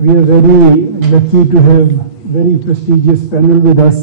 we are very lucky to have very prestigious panel with us.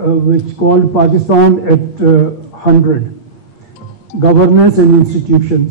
which called Pakistan at 100, governance and institutions.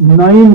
9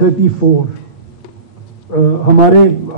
34।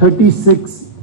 36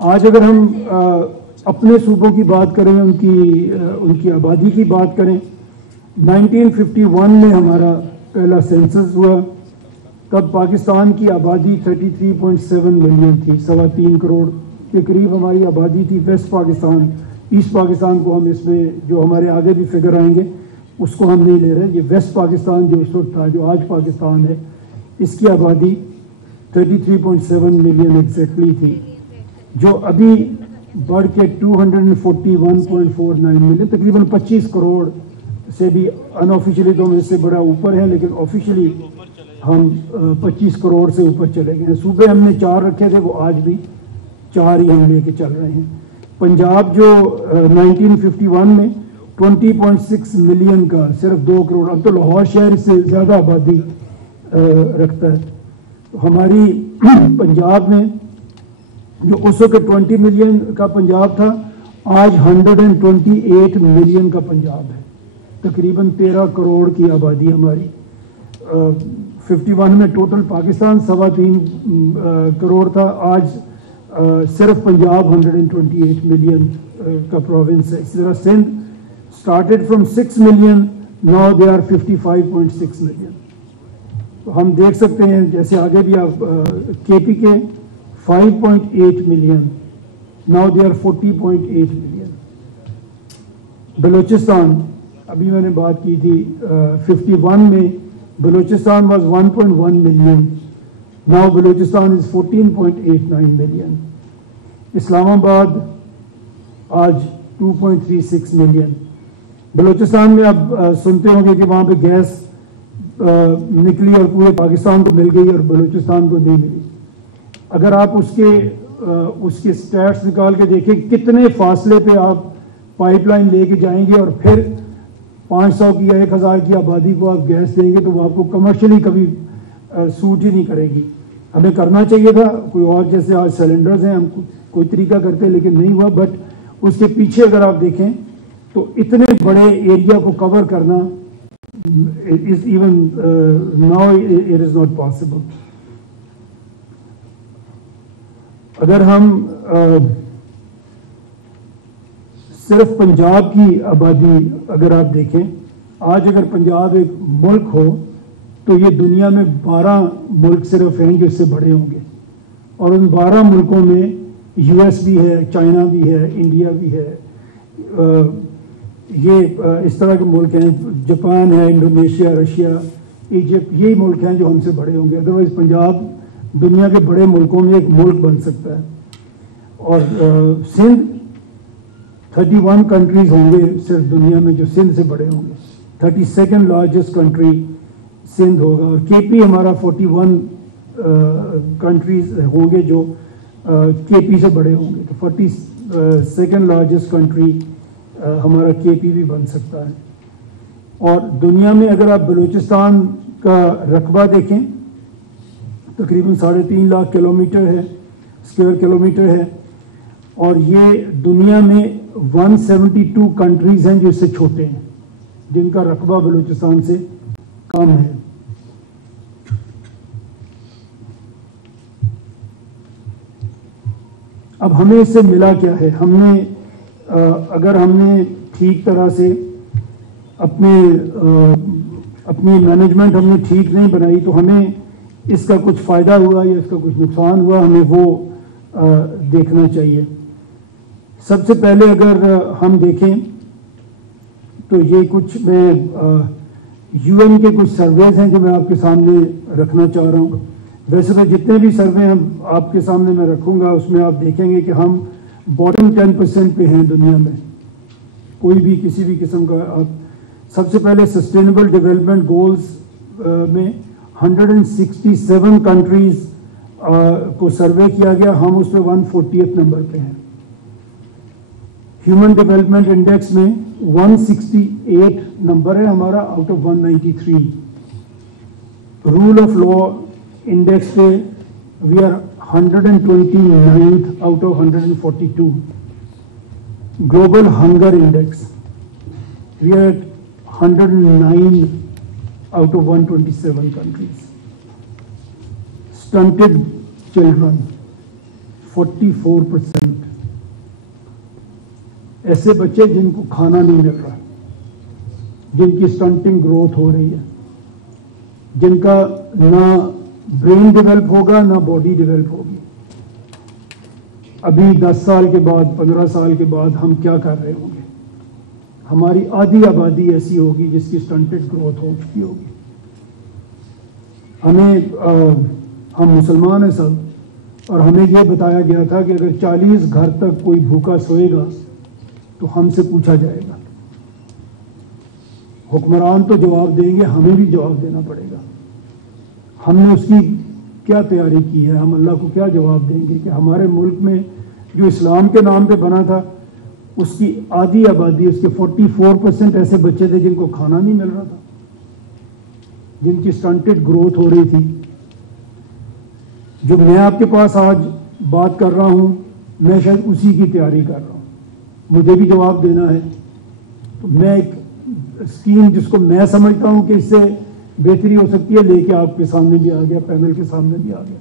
آج اگر ہم اپنے صوبوں کی بات کریں، ان کی آبادی کی بات کریں، 1951 میں ہمارا پہلا سینسس ہوا، تب پاکستان کی آبادی 33.7 ملین تھی، 3.25 کروڑ کے قریب ہماری آبادی تھی۔ ویسٹ پاکستان، ایسٹ پاکستان کو ہم اس میں جو ہمارے آگے بھی فگر آئیں گے اس کو ہم نہیں لے رہے، یہ ویسٹ پاکستان جو اس وقت تھا، جو آج پاکستان ہے، اس کی آبادی 33.7 ملین ایگزیکٹلی تھی، جو ابھی بڑھ کے 241.49 ملین، تقریباً 25 کروڑ سے بھی ان آفیشلی تو ہم اس سے بڑا اوپر ہے، لیکن آفیشلی ہم 25 کروڑ سے اوپر چلے گئے ہیں۔ صوبے ہم نے 4 رکھے تھے، وہ آج بھی 4 ہی ہم لے کے چل رہے ہیں۔ پنجاب جو 1951 میں 20.6 ملین کا، صرف 2 کروڑ، اب تو لاہور شہر اس سے زیادہ آبادی رکھتا ہے۔ ہماری پنجاب میں جو اس وقت 20 ملین کا پنجاب تھا، آج 128 ملین کا پنجاب ہے، تقریباً 13 کروڑ کی آبادی ہماری۔ 51 میں ٹوٹل پاکستان 3.25 کروڑ تھا، آج صرف پنجاب 128 ملین کا پروونس ہے۔ اسی طرح Sindh started from 6 million, now they are 55.6 million۔ تو ہم دیکھ سکتے ہیں جیسے آگے بھی آپ کے P K 5.8 million, now they are 40.8 million. Balochistan, ابھی میں نے بات کی تھی 51 میں Balochistan was 1.1 million, now Balochistan is 14.89 million. Islamabad آج 2.36 ملین۔ بلوچستان میں آپ سنتے ہوں گے کہ وہاں پہ گیس نکلی اور پورے پاکستان کو مل گئی اور بلوچستان کو نہیں ملی۔ اگر آپ اس کے سٹیٹس نکال کے دیکھیں کتنے فاصلے پہ آپ پائپ لائن لے کے جائیں گے اور پھر 500 کی یا 1000 کی آبادی کو آپ گیس دیں گے تو وہ آپ کو کمرشلی کبھی سوٹ ہی نہیں کرے گی۔ ہمیں کرنا چاہیے تھا کوئی اور، جیسے آج سلنڈرز ہیں، ہم کوئی طریقہ کرتے لیکن نہیں ہوا۔ بٹ اس کے پیچھے اگر آپ دیکھیں تو اتنے بڑے ایریا کو کور کرنا is even now it is not possible۔ اگر ہم صرف پنجاب کی آبادی اگر آپ دیکھیں، آج اگر پنجاب ایک ملک ہو تو یہ دنیا میں 12 ملک صرف ہیں جو اس سے بڑے ہوں گے، اور ان 12 ملکوں میں یو ایس بھی ہے، چائنا بھی ہے، انڈیا بھی ہے، یہ اس طرح کے ملک ہیں، جاپان ہے، انڈونیشیا، رشیا، ایجپٹ، یہی ملک ہیں جو ہم سے بڑے ہوں گے۔ ادروائز پنجاب دنیا کے بڑے ملکوں میں ایک ملک بن سکتا ہے۔ اور سندھ 31 کنٹریز ہوں گے صرف دنیا میں جو سندھ سے بڑے ہوں گے، 32nd لارجسٹ کنٹری سندھ ہوگا، اور کے پی ہمارا 41 کنٹریز ہوں گے جو کے پی سے بڑے ہوں گے، تو 42nd لارجسٹ کنٹری ہمارا کے پی بھی بن سکتا ہے۔ اور دنیا میں اگر آپ بلوچستان کا رقبہ دیکھیں، تقریباً 3.5 لاکھ کلومیٹر ہے، اسکوائر کلومیٹر ہے، اور یہ دنیا میں 172 کنٹریز ہیں جو اس سے چھوٹے ہیں، جن کا رقبہ بلوچستان سے کم ہے۔ اب ہمیں اس سے ملا کیا ہے؟ ہم نے اگر ہم نے ٹھیک طرح سے اپنی مینجمنٹ ہم نے ٹھیک نہیں بنائی تو ہمیں اس کا کچھ فائدہ ہوا یا اس کا کچھ نقصان ہوا، ہمیں وہ دیکھنا چاہیے۔ سب سے پہلے اگر ہم دیکھیں تو یہ کچھ میں یو این کے کچھ سرویز ہیں جو میں آپ کے سامنے رکھنا چاہ رہا ہوں۔ ویسے تو جتنے بھی سروے ہم آپ کے سامنے میں رکھوں گا اس میں آپ دیکھیں گے کہ ہم باٹم 10% پہ ہیں دنیا میں، کوئی بھی کسی بھی قسم کا۔ آپ سب سے پہلے سسٹینیبل ڈیولپمنٹ گولز میں 167 کنٹریز کو سروے کیا گیا، ہم اس میں 140th نمبر پہ ہیں۔ ہیومن ڈیولپمنٹ انڈیکس میں 168 نمبر ہے ہمارا out of 193۔ Rule of law index پہ we are 129th out of 142۔ Global Hunger Index, we are at 109 out of 127 countries۔ Stunted children, 44%. ایسے بچے جن کو کھانا نہیں مل رہا، جن کی سٹنٹنگ گروتھ ہو رہی ہے، جن کا نہ برین ڈیولپ ہوگا نہ باڈی ڈیولپ ہوگی. ابھی 10 سال کے بعد 15 سال کے بعد ہم کیا کر رہے ہوں گے؟ ہماری آدھی آبادی ایسی ہوگی جس کی سٹنٹڈ گروتھ ہو چکی ہوگی. ہم مسلمان ہیں سب، اور ہمیں یہ بتایا گیا تھا کہ اگر 40 گھر تک کوئی بھوکا سوئے گا تو ہم سے پوچھا جائے گا. حکمران تو جواب دیں گے، ہمیں بھی جواب دینا پڑے گا. ہم نے اس کی کیا تیاری کی ہے؟ ہم اللہ کو کیا جواب دیں گے کہ ہمارے ملک میں جو اسلام کے نام پہ بنا تھا اس کی آدھی آبادی، اس کے 44% ایسے بچے تھے جن کو کھانا نہیں مل رہا تھا، جن کی سٹنٹڈ گروتھ ہو رہی تھی. جو میں آپ کے پاس آج بات کر رہا ہوں، میں شاید اسی کی تیاری کر رہا ہوں. مجھے بھی جواب دینا ہے. تو میں ایک اسکیم جس کو میں سمجھتا ہوں کہ اس سے بہتری ہو سکتی ہے لے کے آپ کے سامنے بھی آ گیا، پینل کے سامنے بھی آ گیا.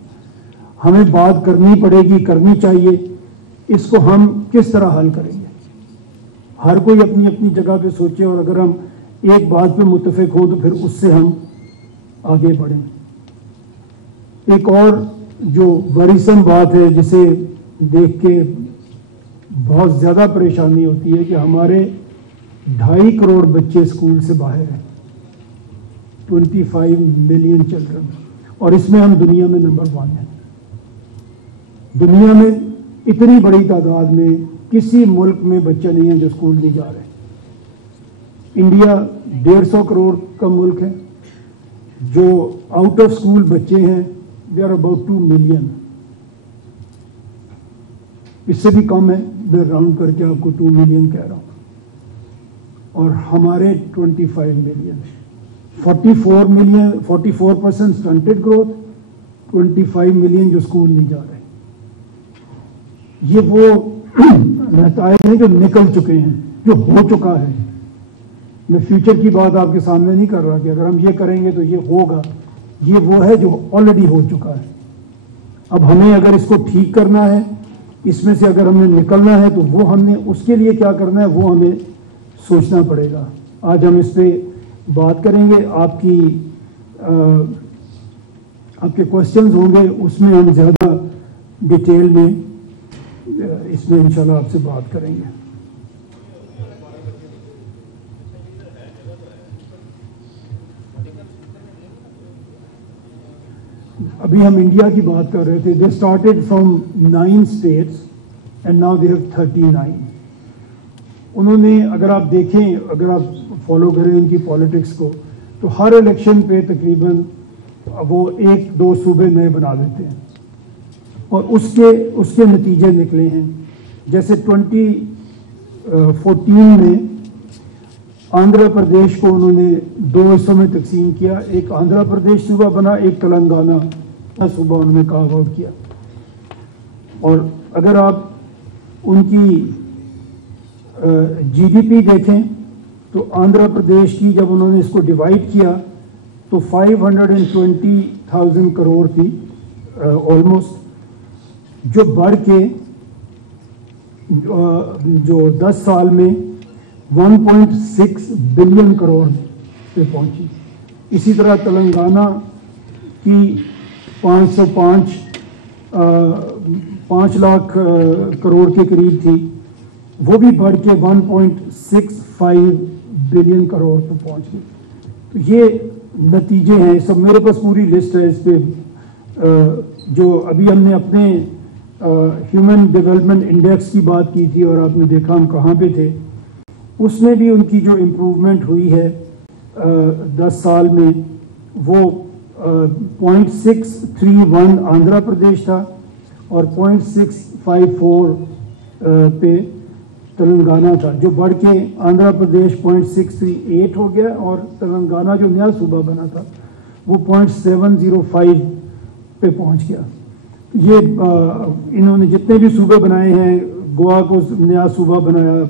ہمیں بات کرنی پڑے گی، کرنی چاہیے. اس کو ہم کس طرح حل کریں گے؟ ہر کوئی اپنی اپنی جگہ پہ سوچے، اور اگر ہم ایک بات پہ متفق ہوں تو پھر اس سے ہم آگے بڑھیں. ایک اور جو ورثم بات ہے جسے دیکھ کے بہت زیادہ پریشانی ہوتی ہے کہ ہمارے 2.5 کروڑ بچے اسکول سے باہر ہیں، 25 ملین چلڈرن، اور اس میں ہم دنیا میں نمبر 1 ہیں. دنیا میں اتنی بڑی تعداد میں کسی ملک میں بچے نہیں ہیں جو اسکول نہیں جا رہے. انڈیا 150 کروڑ کا ملک ہے، جو آؤٹ آف اسکول بچے ہیں دے آر اباؤٹ 2 ملین. اس سے بھی کم ہے، میں راؤنڈ کر کے آپ کو 2 ملین کہہ رہا ہوں. اور ہمارے 25 ملین، 44% سٹنٹڈ گروتھ، 25 ملین جو اسکول نہیں جا رہے. یہ وہ نتائج ہیں جو نکل چکے ہیں، جو ہو چکا ہے. میں فیوچر کی بات آپ کے سامنے نہیں کر رہا کہ اگر ہم یہ کریں گے تو یہ ہوگا. یہ وہ ہے جو آلریڈی ہو چکا ہے. اب ہمیں اگر اس کو ٹھیک کرنا ہے، اس میں سے اگر ہم نے نکلنا ہے، تو وہ ہم نے اس کے لیے کیا کرنا ہے وہ ہمیں سوچنا پڑے گا. آج ہم اس پہ بات کریں گے. آپ کے کوشچنز ہوں گے، اس میں ہم زیادہ ڈیٹیل میں اس میں انشاءاللہ آپ سے بات کریں گے. ابھی ہم انڈیا کی بات کر رہے تھے. They started from 9 states and now they have 39. انہوں نے، اگر آپ دیکھیں، اگر آپ فالو کریں ان کی پالیٹکس کو، تو ہر الیکشن پہ تقریباً وہ 1-2 صوبے نئے بنا دیتے ہیں، اور اس کے نتیجے نکلے ہیں. جیسے 2014 میں آندھرا پردیش کو انہوں نے 2 حصوں میں تقسیم کیا. ایک آندھرا پردیش صوبہ بنا، ایک تلنگانہ صوبہ انہوں نے کارو آؤٹ کیا. اور اگر آپ ان کی جی ڈی پی دیکھیں تو آندھرا پردیش کی جب انہوں نے اس کو ڈیوائڈ کیا تو 520,000 کروڑ تھی آلموسٹ، جو بڑھ کے جو 10 سال میں 1.6 بلین کروڑ پہ پہنچی. اسی طرح تلنگانہ کی 5 لاکھ کروڑ کے قریب تھی، وہ بھی بڑھ کے 1.65 بلین کروڑ پہ پہنچ گئی. تو یہ نتیجے ہیں. سب میرے پاس پوری لسٹ ہے اس پہ. جو ابھی ہم نے اپنے ہیومن ڈیولپمنٹ انڈیکس کی بات کی تھی اور آپ نے دیکھا ہم کہاں پہ تھے، اس میں بھی ان کی جو امپروومنٹ ہوئی ہے 10 سال میں، وہ 0.631 آندھرا پردیش تھا اور 0.654 پہ تلنگانہ تھا، جو بڑھ کے آندھرا پردیش 0.638 ہو گیا، اور تلنگانہ جو نیا صوبہ بنا تھا وہ 0.705 پہ پہنچ گیا. یہ انہوں نے جتنے بھی صوبے بنائے ہیں، گوا کو نیا صوبہ بنایا،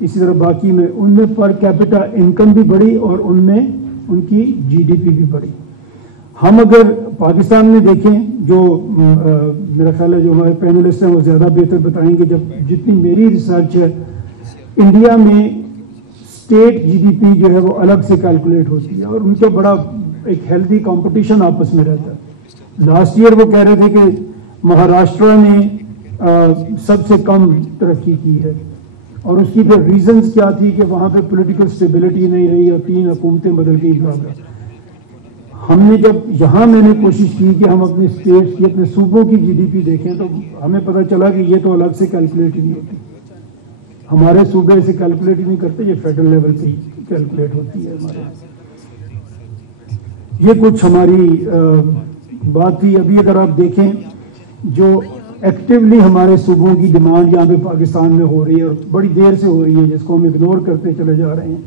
اسی طرح باقی میں ان میں پر کیپٹا انکم بھی بڑھی اور ان میں ان کی جی ڈی پی بھی بڑھی. ہم اگر پاکستان میں دیکھیں جو میرا خیال ہے جو ہمارے پینلسٹ ہیں وہ زیادہ بہتر بتائیں گے، جتنی میری ریسرچ ہے انڈیا میں اسٹیٹ جی ڈی پی جو ہے وہ الگ سے کیلکولیٹ ہوتی ہے اور ان کا بڑا ایک ہیلدی کمپٹیشن آپس میں رہتا ہے۔ لاسٹ ایئر وہ کہہ رہے تھے کہ مہاراشٹرا نے سب سے کم ترقی کی ہے اور اس کی پھر ریزنز کیا تھی کہ وہاں پہ پولیٹیکل سٹیبلٹی نہیں رہی اور 3 حکومتیں بدل گئی برابر۔ ہم نے جب یہاں میں نے کوشش کی کہ ہم اپنے اسٹیٹس کی اپنے صوبوں کی جی ڈی پی دیکھیں تو ہمیں پتہ چلا کہ یہ تو الگ سے کیلکولیٹ ہی نہیں ہوتی، ہمارے صوبے سے کیلکولیٹ ہی نہیں کرتے، یہ فیڈرل لیول پہ کیلکولیٹ ہوتی ہے ہمارے۔ یہ کچھ ہماری بات تھی۔ ابھی اگر آپ دیکھیں جو ایکٹیولی ہمارے صوبوں کی ڈیمانڈ یہاں پہ پاکستان میں ہو رہی ہے اور بڑی دیر سے ہو رہی ہے جس کو ہم اگنور کرتے چلے جا رہے ہیں،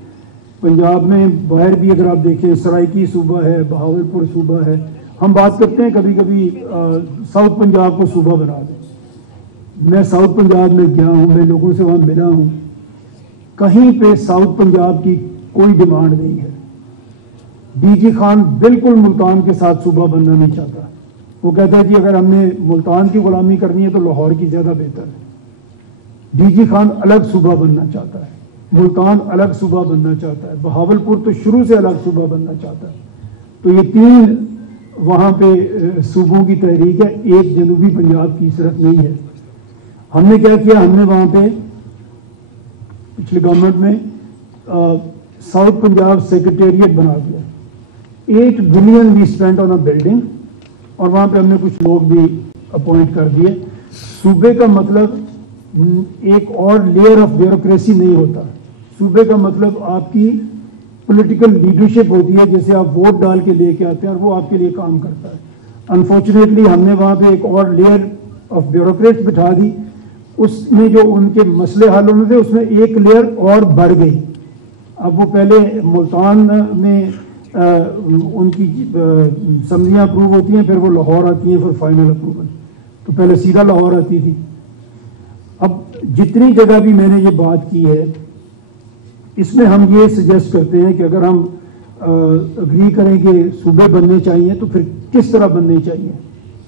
پنجاب میں باہر بھی اگر آپ دیکھیں سرائکی صوبہ ہے، بہاولپور صوبہ ہے، ہم بات کرتے ہیں کبھی کبھی ساؤتھ پنجاب کو صوبہ بنا دیں۔ میں ساؤتھ پنجاب میں گیا ہوں، میں لوگوں سے وہاں ملا ہوں، کہیں پہ ساؤتھ پنجاب کی کوئی ڈیمانڈ نہیں ہے۔ ڈی جی خان بالکل ملتان کے ساتھ صوبہ بننا نہیں چاہتا، وہ کہتا ہے کہ اگر ہم نے ملتان کی غلامی کرنی ہے تو لاہور کی زیادہ بہتر ہے۔ ڈی جی خان الگ صوبہ بننا چاہتا ہے، ملتان الگ صوبہ بننا چاہتا ہے، بہاولپور تو شروع سے الگ صوبہ بننا چاہتا ہے۔ تو یہ 3 وہاں پہ صوبوں کی تحریک ہے، ایک جنوبی پنجاب کی صرف نہیں ہے۔ ہم نے کیا کیا، ہم نے وہاں پہ پچھلی گورنمنٹ میں ساؤتھ پنجاب سیکریٹریٹ بنا دیا، 8 billion we spend on a building, اور وہاں پہ ہم نے کچھ لوگ بھی اپوائنٹ کر دیے۔ صوبے کا مطلب ایک اور لیئر آف بیوروکریسی نہیں ہوتا، صوبے کا مطلب آپ کی پولیٹیکل لیڈرشپ ہوتی ہے جسے آپ ووٹ ڈال کے لے کے آتے ہیں اور وہ آپ کے لیے کام کرتا ہے۔ انفارچونیٹلی ہم نے وہاں پہ ایک اور لیئر آف بیوروکریٹس بٹھا دی، اس میں جو ان کے مسئلے حل ہونے تھے اس میں ایک لیئر اور بڑھ گئی۔ اب وہ پہلے ملتان میں ان کی سمریاں اپروو ہوتی ہیں، پھر وہ لاہور آتی ہیں، پھر فائنل اپروول، تو پہلے سیدھا لاہور آتی تھی۔ اب جتنی جگہ بھی میں نے یہ بات کی ہے اس میں ہم یہ سجیسٹ کرتے ہیں کہ اگر ہم اگری کریں کہ صوبے بننے چاہیے تو پھر کس طرح بننے چاہیے،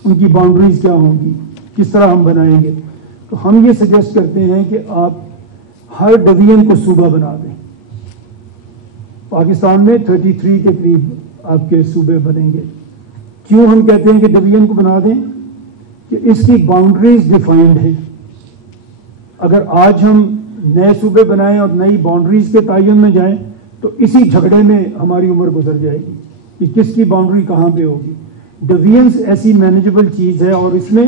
ان کی باؤنڈریز کیا ہوں گی، کس طرح ہم بنائیں گے، تو ہم یہ سجیسٹ کرتے ہیں کہ آپ ہر ڈویژن کو صوبہ بنا دیں۔ پاکستان میں 33 کے قریب آپ کے صوبے بنیں گے۔ کیوں ہم کہتے ہیں کہ ڈویژن کو بنا دیں؟ کہ اس کی باؤنڈریز ڈیفائنڈ ہیں۔ اگر آج ہم نئے صوبے بنائیں اور نئی باؤنڈریز کے تعین میں جائیں تو اسی جھگڑے میں ہماری عمر گزر جائے گی کہ کس کی باؤنڈری کہاں پہ ہوگی۔ ڈویژنز ایسی مینیجبل چیز ہے اور اس میں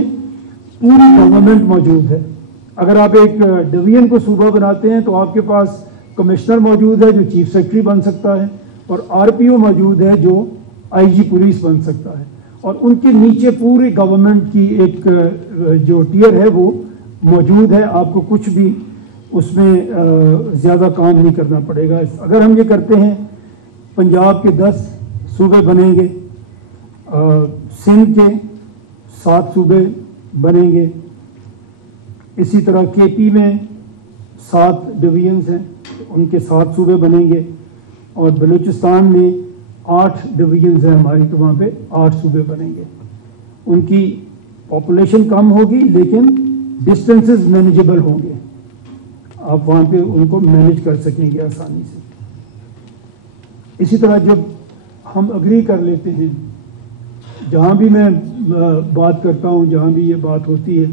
پوری گورنمنٹ موجود ہے۔ اگر آپ ایک ڈویژن کو صوبہ بناتے ہیں تو آپ کے پاس کمشنر موجود ہے جو چیف سیکرٹری بن سکتا ہے، اور آر پی او موجود ہے جو آئی جی پولیس بن سکتا ہے، اور ان کے نیچے پوری گورنمنٹ کی ایک جو ٹیئر ہے وہ موجود ہے۔ آپ کو کچھ بھی اس میں زیادہ کام نہیں کرنا پڑے گا۔ اگر ہم یہ کرتے ہیں پنجاب کے 10 صوبے بنیں گے، سندھ کے 7 صوبے بنیں گے، اسی طرح کے پی میں 7 ڈویژنز ہیں ان کے 7 صوبے بنیں گے، اور بلوچستان میں 8 ڈویژنز ہیں ہماری تو وہاں پہ 8 صوبے بنیں گے۔ ان کی پاپولیشن کم ہوگی لیکن ڈسٹینسز مینیجبل ہوں گے، آپ وہاں پہ ان کو مینیج کر سکیں گے آسانی سے۔ اسی طرح جب ہم اگری کر لیتے ہیں، جہاں بھی میں بات کرتا ہوں جہاں بھی یہ بات ہوتی ہے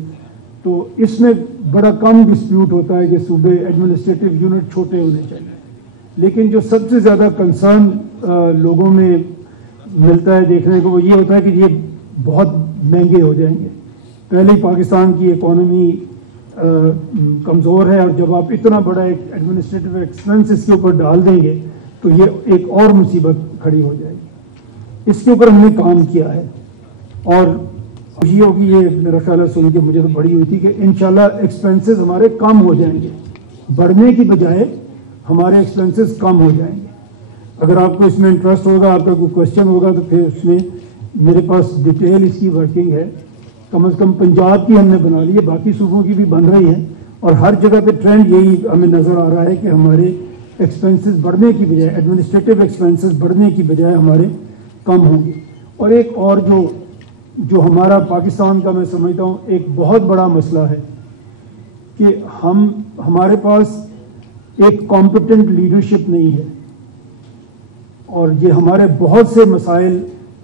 تو اس میں بڑا کم ڈسپیوٹ ہوتا ہے کہ صوبے ایڈمنسٹریٹو یونٹ چھوٹے ہونے چاہیے، لیکن جو سب سے زیادہ کنسرن لوگوں میں ملتا ہے دیکھنے کو وہ یہ ہوتا ہے کہ یہ بہت مہنگے ہو جائیں گے۔ پہلے ہی پاکستان کی اکانومی کمزور ہے، اور جب آپ اتنا بڑا ایک ایڈمنسٹریٹو ایکسپینس اس کے اوپر ڈال دیں گے تو یہ ایک اور مصیبت کھڑی ہو جائے گی۔ اس کے اوپر ہم نے کام کیا ہے، اور خوشی ہوگی یہ میرا خیال ہے سن کے مجھے تو بڑی ہوئی تھی کہ انشاءاللہ ایکسپینسز ہمارے کم ہو جائیں گے، بڑھنے کی بجائے ہمارے ایکسپینسز کم ہو جائیں گے۔ اگر آپ کو اس میں انٹرسٹ ہوگا، آپ کا کوئی کوشچن ہوگا تو پھر اس میں میرے پاس ڈیٹیل اس کی ورکنگ ہے۔ کم از کم پنجاب کی ہم نے بنا لی ہے، باقی صوبوں کی بھی بن رہی ہے، اور ہر جگہ پہ ٹرینڈ یہی ہمیں نظر آ رہا ہے کہ ہمارے ایکسپینسز بڑھنے کی بجائے، ایڈمنسٹریٹو ایکسپینسز بڑھنے کی بجائے ہمارے کم ہوں گے۔ اور ایک اور جو ہمارا پاکستان کا میں سمجھتا ہوں ایک بہت بڑا مسئلہ ہے کہ ہمارے پاس ایک کمپیٹنٹ لیڈرشپ نہیں ہے، اور یہ ہمارے بہت سے مسائل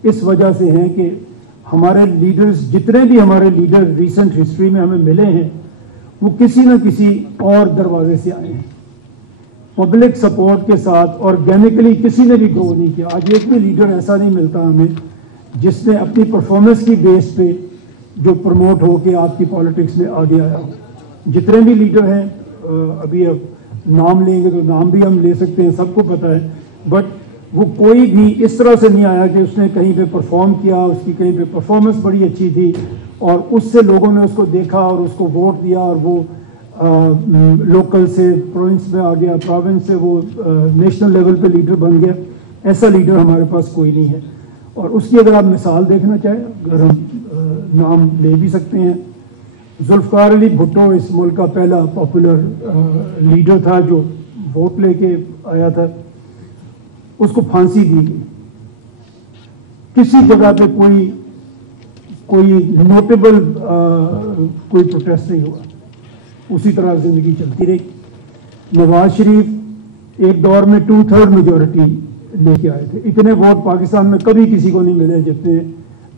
اس وجہ سے ہیں کہ ہمارے لیڈرز، جتنے بھی ہمارے لیڈر ریسنٹ ہسٹری میں ہمیں ملے ہیں، وہ کسی نہ کسی اور دروازے سے آئے ہیں، پبلک سپورٹ کے ساتھ آرگینکلی کسی نے بھی گرو نہیں کیا۔ آج ایک بھی لیڈر ایسا نہیں ملتا ہمیں جس نے اپنی پرفارمنس کی بیس پہ جو پروموٹ ہو کے آپ کی پالیٹکس میں آگے آیا ہو۔ جتنے بھی لیڈر ہیں، ابھی اب نام لیں گے تو نام بھی ہم لے سکتے ہیں، سب کو پتہ ہے، بٹ وہ کوئی بھی اس طرح سے نہیں آیا کہ اس نے کہیں پہ پرفارم کیا، اس کی کہیں پہ پرفارمنس بڑی اچھی تھی اور اس سے لوگوں نے اس کو دیکھا اور اس کو ووٹ دیا اور وہ لوکل سے پروونس میں آ گیا، پروونس سے وہ نیشنل لیول پہ لیڈر بن گیا۔ ایسا لیڈر ہمارے پاس کوئی نہیں ہے، اور اس کی اگر آپ مثال دیکھنا چاہیں، اگر ہم نام لے بھی سکتے ہیں، ذوالفقار علی بھٹو اس ملک کا پہلا پاپولر لیڈر تھا جو ووٹ لے کے آیا تھا، اس کو پھانسی دی گئی، کسی جگہ پہ کوئی نوٹیبل کوئی پروٹیسٹ نہیں ہوا، اسی طرح زندگی چلتی رہی۔ نواز شریف ایک دور میں 2/3 میجورٹی لے کے آئے تھے، اتنے ووٹ پاکستان میں کبھی کسی کو نہیں ملے جتنے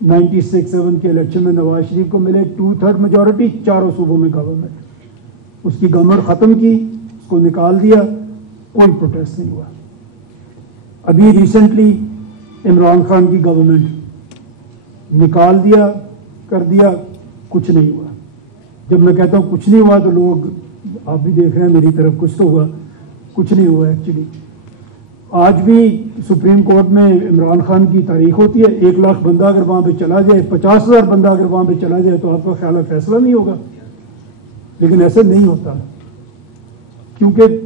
96-7 کے الیکشن میں نواز شریف کو ملے۔ 2/3 میجورٹی، چاروں صوبوں میں گورنمنٹ، اس کی گورنمنٹ ختم کی، اس کو نکال دیا، کوئی پروٹیسٹ نہیں ہوا۔ ابھی ریسنٹلی عمران خان کی گورنمنٹ نکال دیا، کر دیا، کچھ نہیں ہوا۔ جب میں کہتا ہوں کچھ نہیں ہوا تو لوگ آپ بھی دیکھ رہے ہیں میری طرف، کچھ تو ہوا، کچھ نہیں ہوا ایکچولی۔ آج بھی سپریم کورٹ میں عمران خان کی تاریخ ہوتی ہے، 1 لاکھ بندہ اگر وہاں پہ چلا جائے، 50,000 بندہ اگر وہاں پہ چلا جائے تو آپ کا خیال ہے فیصلہ نہیں ہوگا، لیکن ایسے نہیں ہوتا، کیونکہ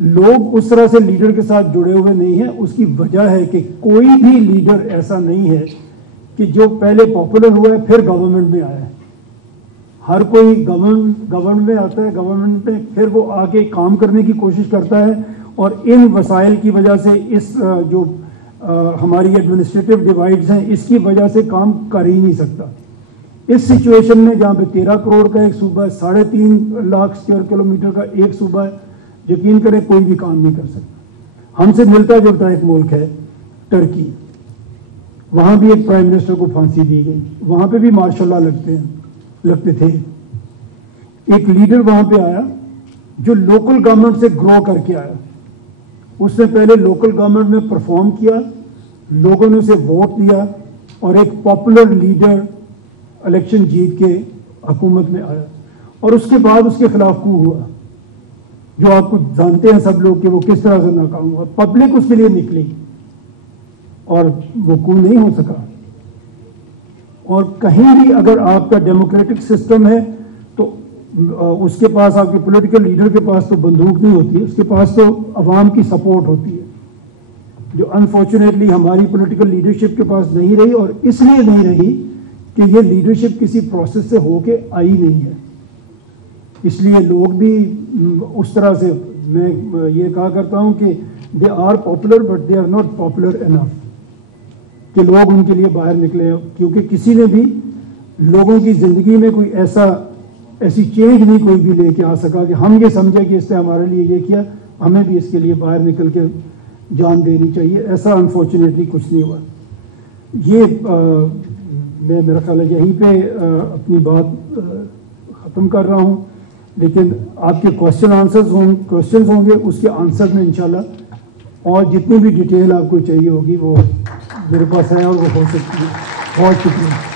لوگ اس طرح سے لیڈر کے ساتھ جڑے ہوئے نہیں ہیں۔ اس کی وجہ ہے کہ کوئی بھی لیڈر ایسا نہیں ہے کہ جو پہلے پاپولر ہوا ہے پھر گورنمنٹ میں آیا ہے۔ ہر کوئی گورنمنٹ میں آتا ہے، گورنمنٹ میں پھر وہ آگے کام کرنے کی کوشش کرتا ہے، اور ان وسائل کی وجہ سے اس جو ہماری ایڈمنسٹریٹو ڈیوائڈز ہیں، اس کی وجہ سے کام کر ہی نہیں سکتا۔ اس سچویشن میں جہاں پہ 13 کروڑ کا ایک صوبہ ہے، 3.5 لاکھ اسکوائر کلومیٹر کا ایک صوبہ ہے، یقین کریں کوئی بھی کام نہیں کر سکتا۔ ہم سے ملتا جلتا ایک ملک ہے ٹرکی، وہاں بھی ایک پرائم منسٹر کو پھانسی دی گئی، وہاں پہ بھی ماشاء اللہ لگتے تھے۔ ایک لیڈر وہاں پہ آیا جو لوکل گورنمنٹ سے گرو کر کے آیا، اس نے پہلے لوکل گورنمنٹ میں پرفارم کیا، لوگوں نے اسے ووٹ دیا، اور ایک پاپولر لیڈر الیکشن جیت کے حکومت میں آیا، اور اس کے بعد اس کے خلاف کو ہوا، جو آپ کو جانتے ہیں سب لوگ کہ وہ کس طرح سے ناکام ہوا۔ پبلک اس کے لیے نکلی اور وہ کو نہیں ہو سکا۔ اور کہیں بھی اگر آپ کا ڈیموکریٹک سسٹم ہے تو اس کے پاس، آپ کے پولیٹیکل لیڈر کے پاس تو بندوق نہیں ہوتی، اس کے پاس تو عوام کی سپورٹ ہوتی ہے، جو انفارچونیٹلی ہماری پولیٹیکل لیڈرشپ کے پاس نہیں رہی، اور اس لیے نہیں رہی کہ یہ لیڈرشپ کسی پروسیس سے ہو کے آئی نہیں ہے۔ اس لیے لوگ بھی اس طرح سے، میں یہ کہا کرتا ہوں کہ they are popular but they are not popular enough, کہ لوگ ان کے لیے باہر نکلے، کیونکہ کسی نے بھی لوگوں کی زندگی میں کوئی ایسی چینج نہیں کوئی بھی لے کے آ سکا کہ ہم یہ سمجھے کہ اس نے ہمارے لیے یہ کیا، ہمیں بھی اس کے لیے باہر نکل کے جان دینی چاہیے۔ ایسا انفارچونیٹلی کچھ نہیں ہوا۔ یہ میں میرا خیال ہے یہیں پہ اپنی بات ختم کر رہا ہوں، لیکن آپ کے کوشچنز ہوں گے، اس کے آنسر میں انشاءاللہ اور جتنی بھی ڈیٹیل آپ کو چاہیے ہوگی وہ میرے پاس ہے اور وہ ہو سکتی ہے۔ بہت شکریہ۔